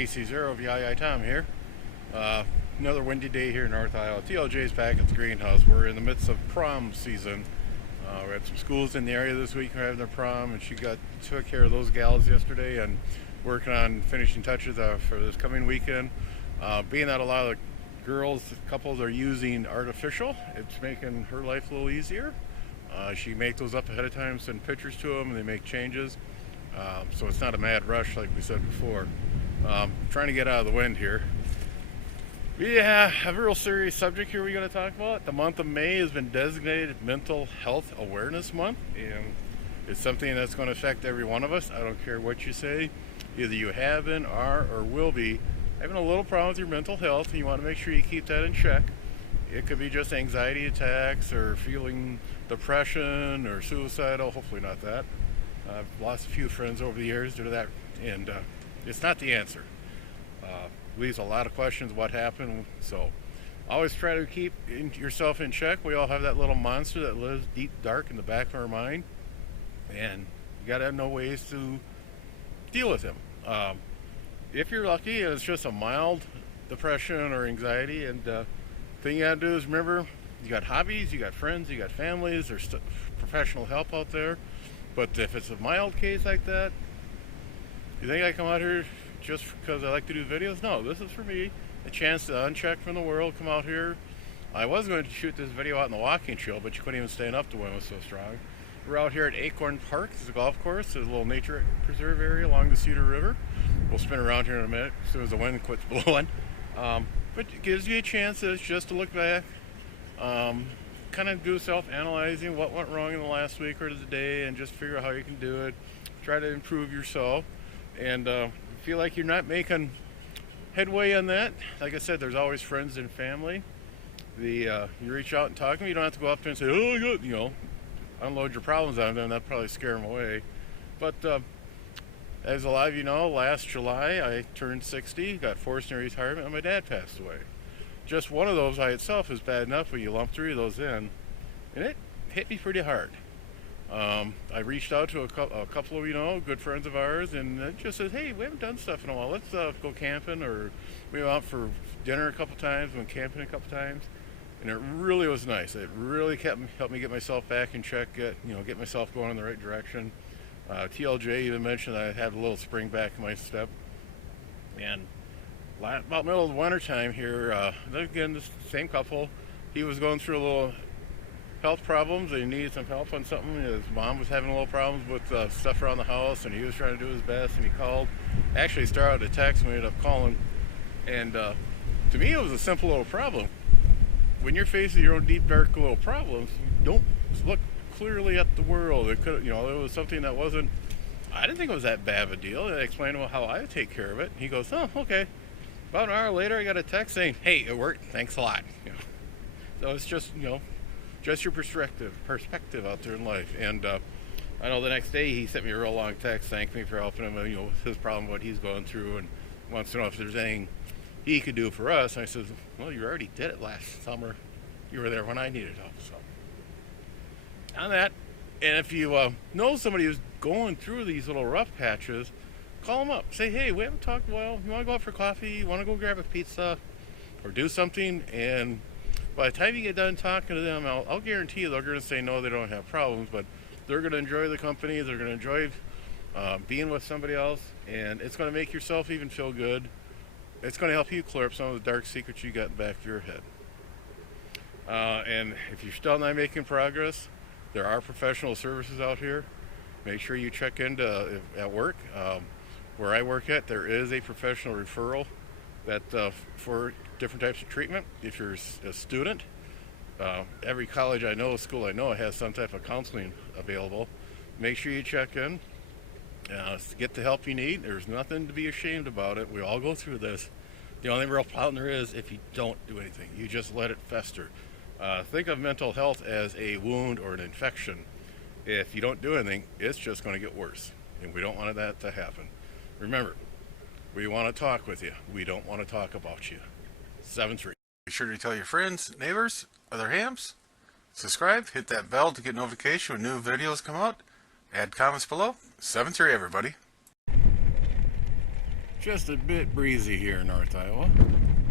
KC0 of Yaya Tom here. Another windy day here in North Iowa. TLJ's back at the greenhouse. We're in the midst of prom season. We had some schools in the area this week who are having their prom, and she took care of those gals yesterday and working on finishing touches for this coming weekend. Being that a lot of the couples are using artificial, it's making her life a little easier. She makes those up ahead of time, send pictures to them, and they make changes. So it's not a mad rush like we said before. Trying to get out of the wind here. We have a real serious subject here we're going to talk about. The month of May has been designated Mental Health Awareness Month, and it's something that's going to affect every one of us. I don't care what you say. Either you have been, are, or will be having a little problem with your mental health, and you want to make sure you keep that in check. It could be just anxiety attacks or feeling depression or suicidal. Hopefully not that. I've lost a few friends over the years due to that, and it's not the answer. Leaves a lot of questions what happened. So always try to keep yourself in check. We all have that little monster that lives deep dark in the back of our mind, and you got to know ways to deal with him. If you're lucky and it's just a mild depression or anxiety, and thing you got to do is remember, you got hobbies, you got friends, you got families, there's professional help out there. But if it's a mild case like that, you think I come out here just because I like to do videos? No, this is for me, a chance to uncheck from the world, come out here. I was going to shoot this video out in the walking trail, but you couldn't even stand up, the wind was so strong. We're out here at Acorn Park. It's a golf course. There's a little nature preserve area along the Cedar River. We'll spin around here in a minute as soon as the wind quits blowing. But it gives you a chance just to look back, kind of do self-analyzing, what went wrong in the last week or the day, and just figure out how you can do it. Try to improve yourself, and feel like you're not making headway on that. Like I said, there's always friends and family. You reach out and talk to them. You don't have to go up there and say, "Oh, good," unload your problems on them. That'd probably scare them away. But as a lot of you know, last July I turned 60, got forced into retirement, and my dad passed away. Just one of those by itself is bad enough when you lump three of those in, and it hit me pretty hard. I reached out to a couple of, good friends of ours, and it just said, "Hey, we haven't done stuff in a while. Let's go camping," or we went out for dinner a couple times, went camping a couple times, and it really was nice. It really helped me get myself back in check, get myself going in the right direction. TLJ even mentioned I had a little spring back in my step, and about middle of the winter time here, again, this same couple, he was going through a little health problems. He needed some help on something. His mom was having a little problems with stuff around the house, and he was trying to do his best, and he called. Actually started a text, and we ended up calling, and to me it was a simple little problem. When you're facing your own deep dark little problems, you don't look clearly at the world. It could, it was something that wasn't, I didn't think it was that bad of a deal. I explained to him how I take care of it. He goes, "Oh, okay." About an hour later, I got a text saying, "Hey, it worked. Thanks a lot." So it's just, just your perspective out there in life. And I know the next day he sent me a real long text, thanked me for helping him, with his problem, what he's going through, and wants to know if there's anything he could do for us. And I said, "Well, you already did it last summer. You were there when I needed help." So on that, and if you know somebody who's going through these little rough patches, call them up. Say, "Hey, we haven't talked in a while. You want to go out for coffee? You want to go grab a pizza or do something?" And by the time you get done talking to them, I'll guarantee you they're going to say no, they don't have problems, but they're going to enjoy the company. They're going to enjoy being with somebody else, and it's going to make yourself even feel good. It's going to help you clear up some of the dark secrets you got in the back of your head. And if you're still not making progress, there are professional services out here. Make sure you check into at work. Where I work at, there is a professional referral that for different types of treatment. If you're a student, every college I know, school I know, has some type of counseling available. Make sure you check in. Get the help you need. There's nothing to be ashamed about it. We all go through this. The only real problem there is if you don't do anything. You just let it fester. Think of mental health as a wound or an infection. If you don't do anything, it's just going to get worse, and we don't want that to happen. Remember, we want to talk with you. We don't want to talk about you. 7-3. Be sure to tell your friends, neighbors, other hams. Subscribe, hit that bell to get notification when new videos come out. Add comments below. 7-3, everybody. Just a bit breezy here in North Iowa.